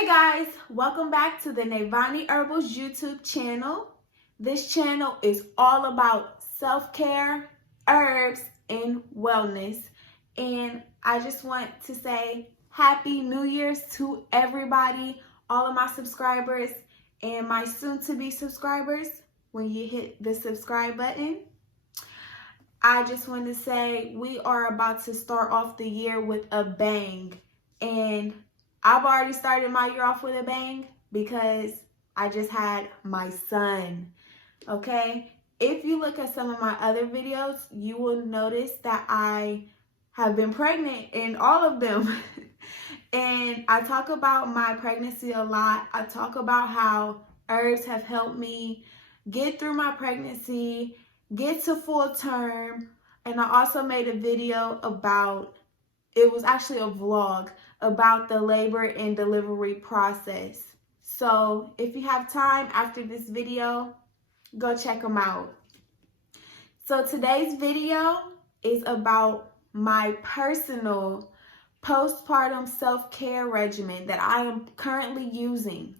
Hey guys, welcome back to the navoniherbals YouTube channel. This channel is all about self-care, herbs, and wellness. And I just want to say Happy New Year's to everybody, all of my subscribers and my soon-to-be subscribers. When you hit the subscribe button, I just want to say we are about to start off the year with a bang. And I've already started my year off with a bang because I just had my son, okay? If you look at some of my other videos, you will notice that I have been pregnant in all of them. And I talk about my pregnancy a lot. I talk about how herbs have helped me get through my pregnancy, get to full term. And I also made a video about, it was actually a vlog, about the labor and delivery process. So if you have time after this video, go check them out. So today's video is about my personal postpartum self-care regimen that I am currently using.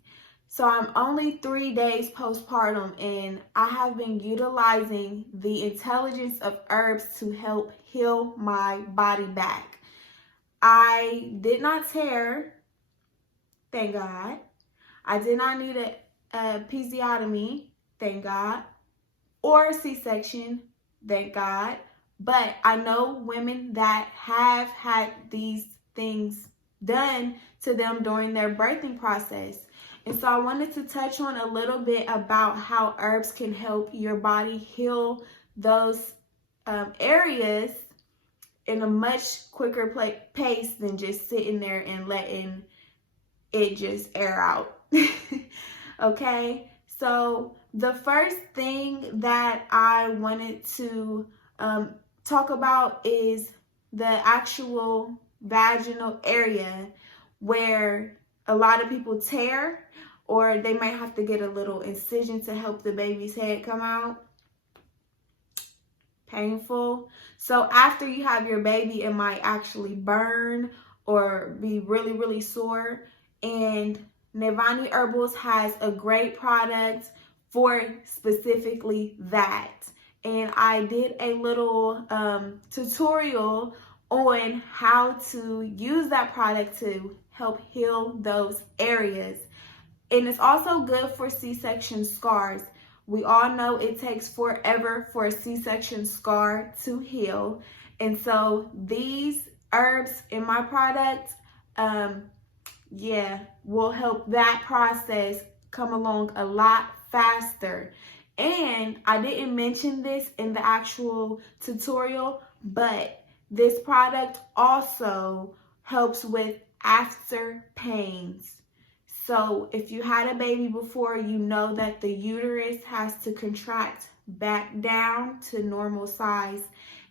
So I'm only 3 days postpartum and I have been utilizing the intelligence of herbs to help heal my body back. I did not tear, thank God. I did not need a episiotomy, thank God, or a C-section, thank God. But I know women that have had these things done to them during their birthing process. And so I wanted to touch on a little bit about how herbs can help your body heal those areas in a much quicker pace than just sitting there and letting it just air out. Okay, so the first thing that I wanted to talk about is the actual vaginal area where a lot of people tear, or they might have to get a little incision to help the baby's head come out. Painful. So after you have your baby, it might actually burn or be really, really sore. And navoniherbals has a great product for specifically that. And I did a little tutorial on how to use that product to help heal those areas. And it's also good for C-section scars. We all know it takes forever for a C-section scar to heal. And so these herbs in my product, will help that process come along a lot faster. And I didn't mention this in the actual tutorial, but this product also helps with after pains. So if you had a baby before, you know that the uterus has to contract back down to normal size.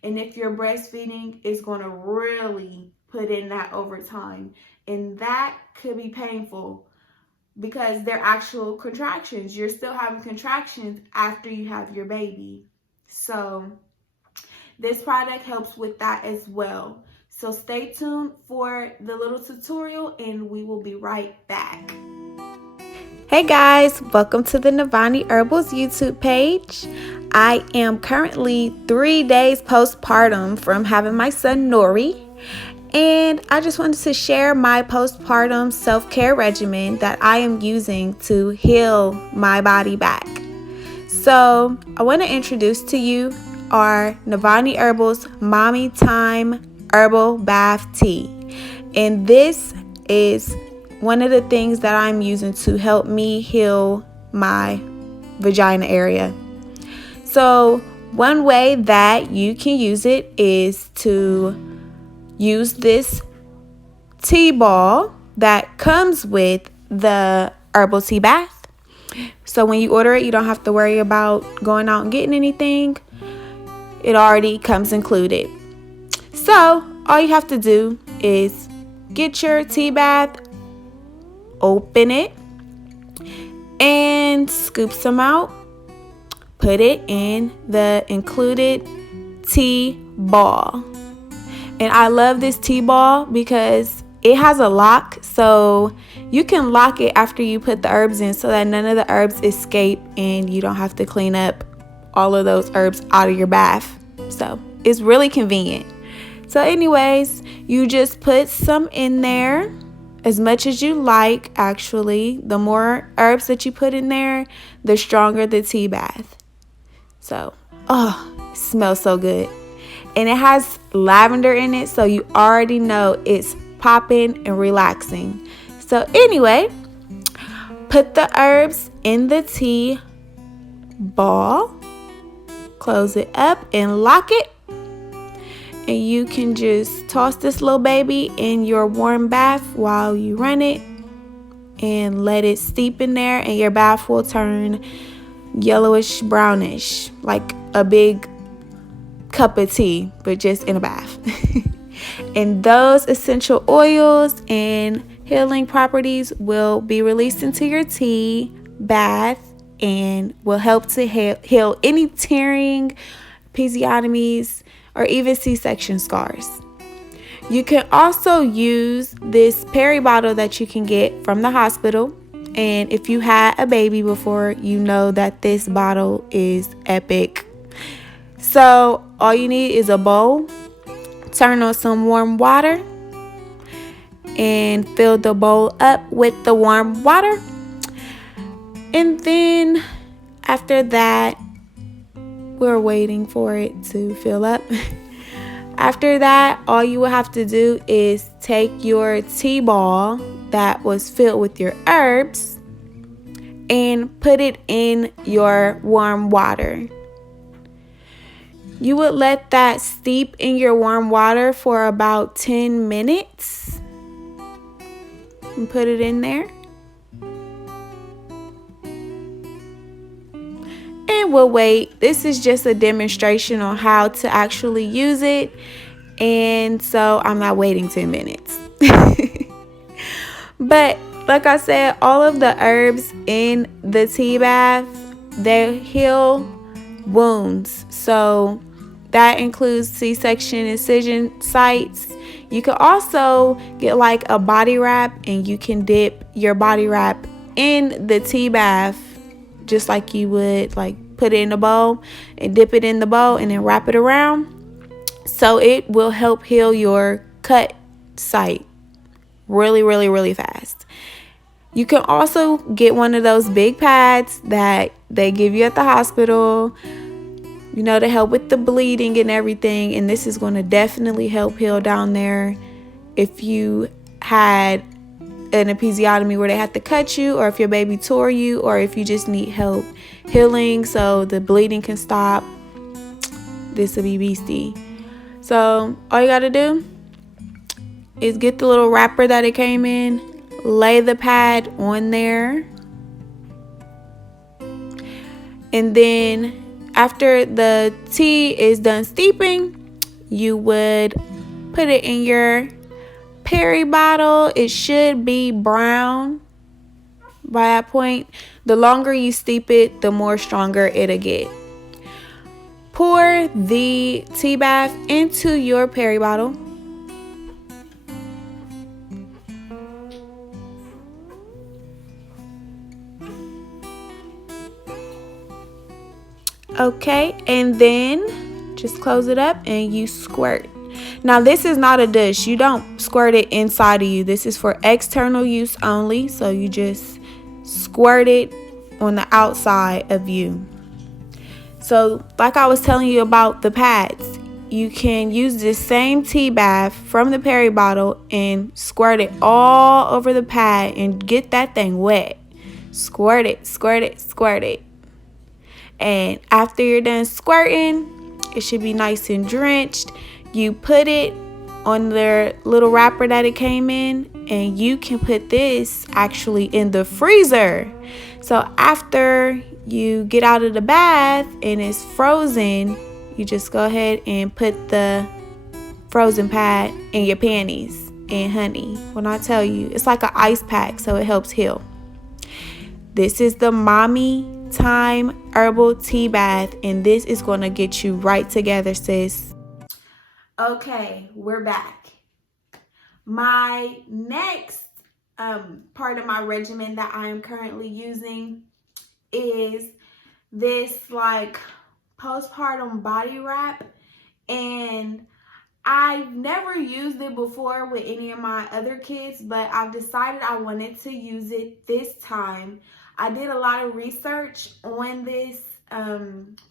And if you're breastfeeding, it's going to really put in that overtime. And that could be painful because they're actual contractions. You're still having contractions after you have your baby. So this product helps with that as well. So stay tuned for the little tutorial and we will be right back. Hey guys, welcome to the navoniherbals YouTube page. I am currently 3 days postpartum from having my son Nori. And I just wanted to share my postpartum self-care regimen that I am using to heal my body back. So I want to introduce to you our navoniherbals Mommy Time Herbal Bath Tea. And this is one of the things that I'm using to help me heal my vagina area. So one way that you can use it is to use this tea ball that comes with the Herbal Tea Bath. So when you order it, you don't have to worry about going out and getting anything. It already comes included. So all you have to do is get your tea bath, open it, and scoop some out. Put it in the included tea ball. And I love this tea ball because it has a lock, so you can lock it after you put the herbs in so that none of the herbs escape and you don't have to clean up all of those herbs out of your bath. So it's really convenient. So anyways, you just put some in there, as much as you like. Actually, the more herbs that you put in there, the stronger the tea bath. So, it smells so good. And it has lavender in it, so you already know it's popping and relaxing. So anyway, put the herbs in the tea ball, close it up and lock it. And you can just toss this little baby in your warm bath while you run it and let it steep in there, and your bath will turn yellowish brownish, like a big cup of tea, but just in a bath. And those essential oils and healing properties will be released into your tea bath and will help to heal any tearing, episiotomies, or even C-section scars. You can also use this peri bottle that you can get from the hospital. And if you had a baby before, you know that this bottle is epic. So all you need is a bowl. Turn on some warm water and fill the bowl up with the warm water. And then after that, we're waiting for it to fill up. After that, all you will have to do is take your tea ball that was filled with your herbs and put it in your warm water. You would let that steep in your warm water for about 10 minutes and put it in there. And we'll wait. This is just a demonstration on how to actually use it. And so I'm not waiting 10 minutes. But like I said, all of the herbs in the tea bath, they heal wounds. So that includes C-section incision sites. You can also get like a body wrap, and you can dip your body wrap in the tea bath just like you would like put it in a bowl and dip it in the bowl and then wrap it around. So it will help heal your cut site really, really, really fast. You can also get one of those big pads that they give you at the hospital, you know, to help with the bleeding and everything. And this is going to definitely help heal down there if you had an episiotomy where they had to cut you, or if your baby tore you, or if you just need help healing so the bleeding can stop. This will be beastie. So all you got to do is get the little wrapper that it came in, lay the pad on there, and then after the tea is done steeping, you would put it in your peri bottle. It should be brown by that point. The longer you steep it, the more stronger it'll get. Pour the tea bath into your peri bottle. Okay, and then just close it up and you squirt. Now this is not a dish. You don't squirt it inside of you. This is for external use only. So you just squirt it on the outside of you. So like I was telling you about the pads, you can use this same tea bath from the peri bottle and squirt it all over the pad and get that thing wet. Squirt it, squirt it, squirt it. And after you're done squirting, it should be nice and drenched. You put it on the little wrapper that it came in, and you can put this actually in the freezer. So after you get out of the bath and it's frozen, you just go ahead and put the frozen pad in your panties. And honey, when I tell you, it's like an ice pack, so it helps heal. This is the Mommy Time Herbal Tea Bath, and this is going to get you right together, sis. Okay, we're back. My next part of my regimen that I am currently using is this like postpartum body wrap, and I've never used it before with any of my other kids, but I've decided I wanted to use it this time. I did a lot of research on this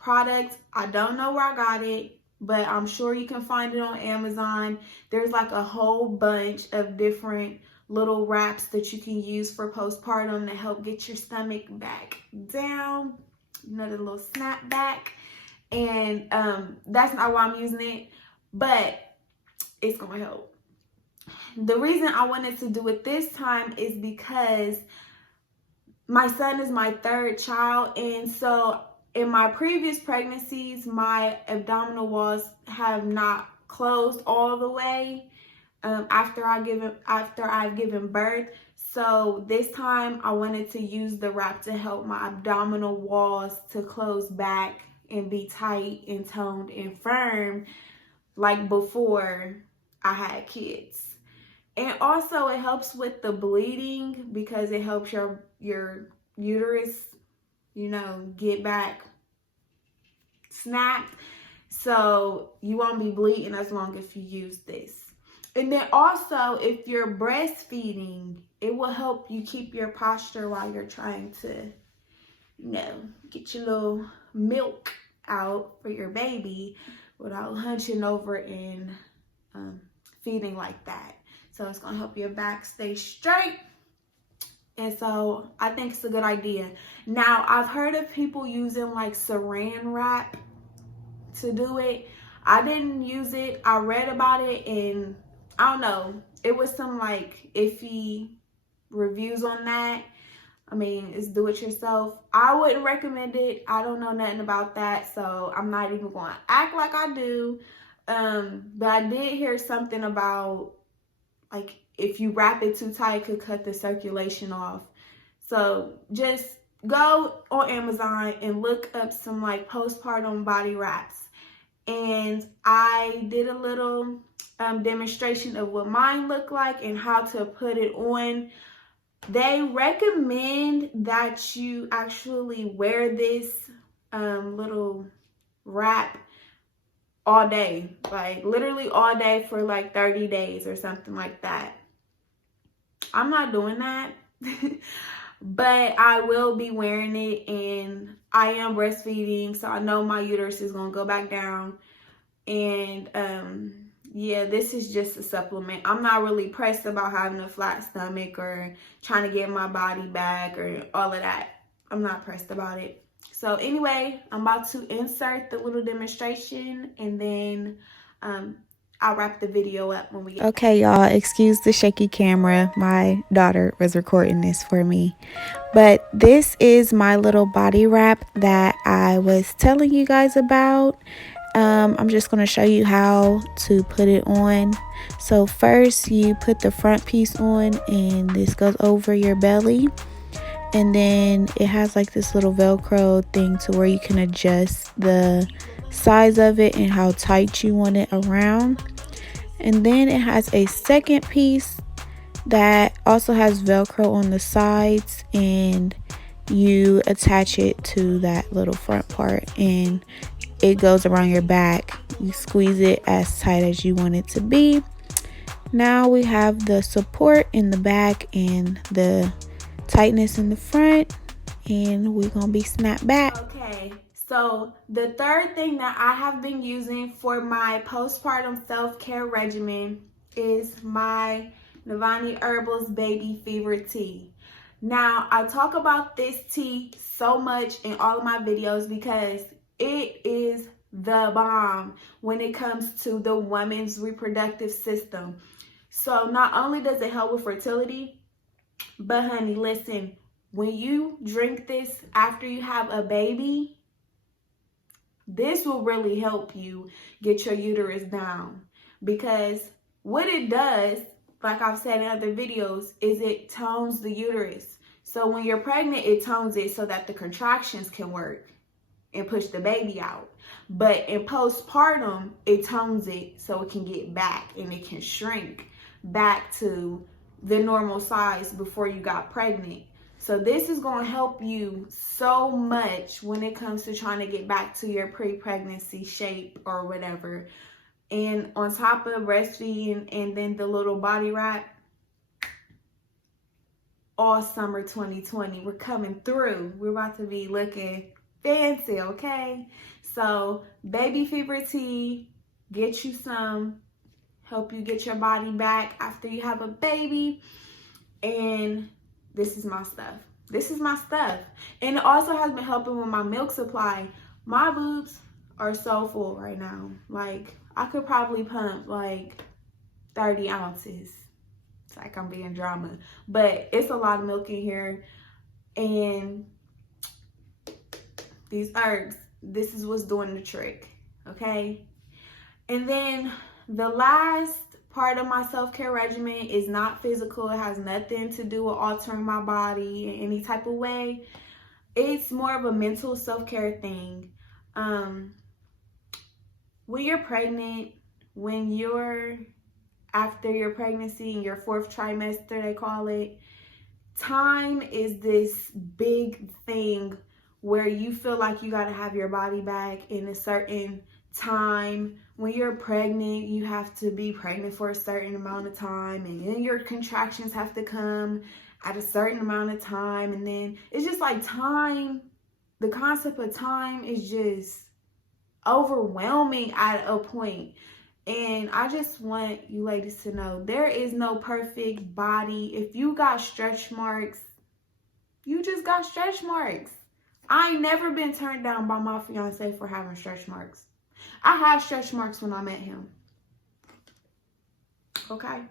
product. I don't know where I got it, but I'm sure you can find it on Amazon. There's like a whole bunch of different little wraps that you can use for postpartum to help get your stomach back down. Another little snap back. And that's not why I'm using it, but it's gonna help. The reason I wanted to do it this time is because my son is my third child, and so in my previous pregnancies, my abdominal walls have not closed all the way after I've given birth. So this time I wanted to use the wrap to help my abdominal walls to close back and be tight and toned and firm like before I had kids. And also it helps with the bleeding because it helps your uterus, you know, get back snapped. So you won't be bleeding as long as you use this. And then also if you're breastfeeding, it will help you keep your posture while you're trying to, you know, get your little milk out for your baby without hunching over and feeding like that. So it's gonna help your back stay straight. And so I think it's a good idea. Now, I've heard of people using like saran wrap to do it. I didn't use it. I read about it, and I don't know. It was some like iffy reviews on that. I mean, it's do it yourself. I wouldn't recommend it. I don't know nothing about that, so I'm not even going to act like I do. But I did hear something about like if you wrap it too tight, it could cut the circulation off. So just go on Amazon and look up some like postpartum body wraps. And I did a little demonstration of what mine looked like and how to put it on. They recommend that you actually wear this little wrap all day, like literally all day for like 30 days or something like that. I'm not doing that, but I will be wearing it, and I am breastfeeding, so I know my uterus is gonna go back down. And yeah, this is just a supplement. I'm not really pressed about having a flat stomach or trying to get my body back or all of that. I'm not pressed about it. So anyway, I'm about to insert the little demonstration, and then I'll wrap the video up when we get Okay, y'all, excuse the shaky camera. My daughter was recording this for me. But this is my little body wrap that I was telling you guys about. I'm just going to show you how to put it on. So first you put the front piece on, and this goes over your belly. And then it has like this little Velcro thing to where you can adjust the size of it and how tight you want it around. And then it has a second piece that also has Velcro on the sides, and you attach it to that little front part, and it goes around your back. You squeeze it as tight as you want it to be. Now we have the support in the back and the tightness in the front, and we're gonna be snapped back. Okay, so the third thing that I have been using for my postpartum self-care regimen is my navoniherbals baby fever tea. Now, I talk about this tea so much in all of my videos because it is the bomb when it comes to the woman's reproductive system. So not only does it help with fertility, but honey, listen, when you drink this after you have a baby, this will really help you get your uterus down. Because what it does, like I've said in other videos, is it tones the uterus. So when you're pregnant, it tones it so that the contractions can work and push the baby out. But in postpartum, it tones it so it can get back and it can shrink. back to the normal size before you got pregnant. So this is going to help you so much when it comes to trying to get back to your pre-pregnancy shape or whatever. And on top of breastfeeding and then the little body wrap, all summer 2020, we're coming through. We're about to be looking fancy, okay? So baby fever tea, get you some, help you get your body back after you have a baby. And this is my stuff. This is my stuff. And it also has been helping with my milk supply. My boobs are so full right now. Like, I could probably pump like 30 ounces. It's like I'm being drama. But it's a lot of milk in here. And these herbs, this is what's doing the trick. Okay? And then the last part of my self-care regimen is not physical. It has nothing to do with altering my body in any type of way. It's more of a mental self-care thing. When you're pregnant, when you're after your pregnancy in your 4th trimester, they call it, time is this big thing where you feel like you got to have your body back in a certain time. When you're pregnant, you have to be pregnant for a certain amount of time, and then your contractions have to come at a certain amount of time, and then it's just like time, the concept of time is just overwhelming at a point. And I just want you ladies to know, there is no perfect body. If you got stretch marks, you just got stretch marks. I ain't never been turned down by my fiance for having stretch marks. I had stretch marks when I met him. Okay?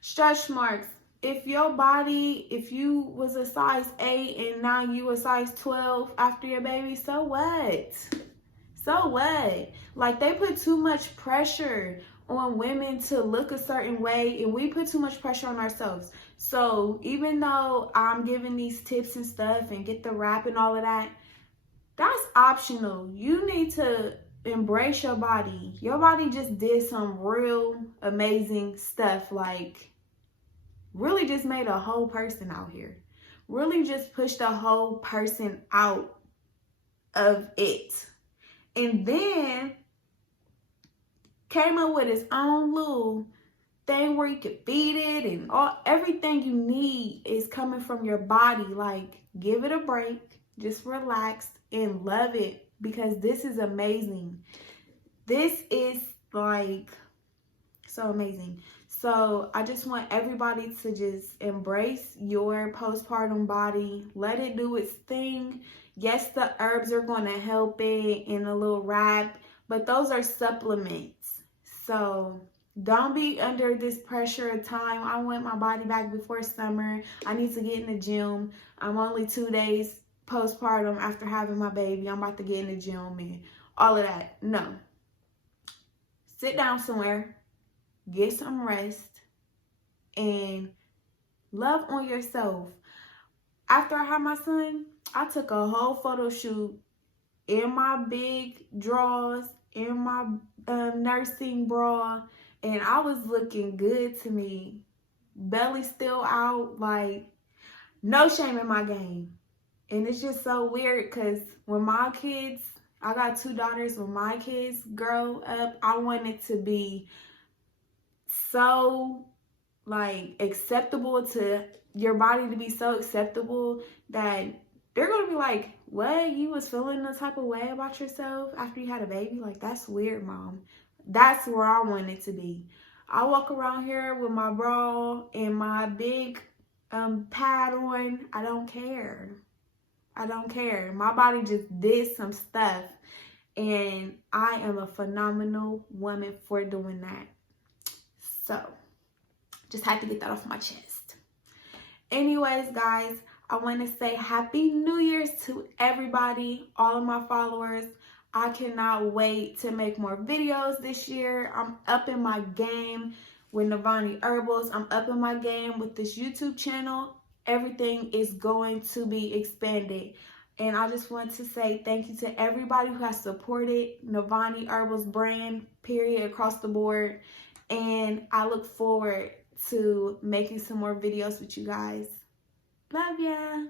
Stretch marks. If your body, if you was a size 8 and now you a size 12 after your baby, so what? So what? Like, they put too much pressure on women to look a certain way, and we put too much pressure on ourselves. So even though I'm giving these tips and stuff and get the wrap and all of that, that's optional. You need to embrace your body. Your body just did some real amazing stuff. Like, really just made a whole person out here. Really just pushed a whole person out of it. And then came up with its own little thing where you can feed it, and everything you need is coming from your body. Like, give it a break, just relax and love it, because this is amazing. This is like so amazing. So I just want everybody to just embrace your postpartum body. Let it do its thing. Yes, the herbs are going to help it in a little wrap, but those are supplements. So don't be under this pressure of time. I want my body back before summer. I need to get in the gym. I'm only 2 days postpartum after having my baby. I'm about to get in the gym and all of that. No. Sit down somewhere, get some rest, and love on yourself. After I had my son, I took a whole photo shoot in my big drawers, in my nursing bra, and I was looking good to me. Belly still out, like, no shame in my game. And it's just so weird because when my kids, I got 2 daughters, when my kids grow up, I want it to be so, like, acceptable to your body, to be so acceptable that they're going to be like, what? You was feeling the type of way about yourself after you had a baby? Like, that's weird, Mom. That's where I want it to be. I walk around here with my bra and my big pad on. I don't care. I don't care. My body just did some stuff, and I am a phenomenal woman for doing that. So, just had to get that off my chest. Anyways, guys, I want to say Happy New Year's to everybody, all of my followers. I cannot wait to make more videos this year. I'm up in my game with navoniherbals. I'm up in my game with this YouTube channel. Everything is going to be expanded. And I just want to say thank you to everybody who has supported navoniherbals brand, period, across the board. and I look forward to making some more videos with you guys. Love ya.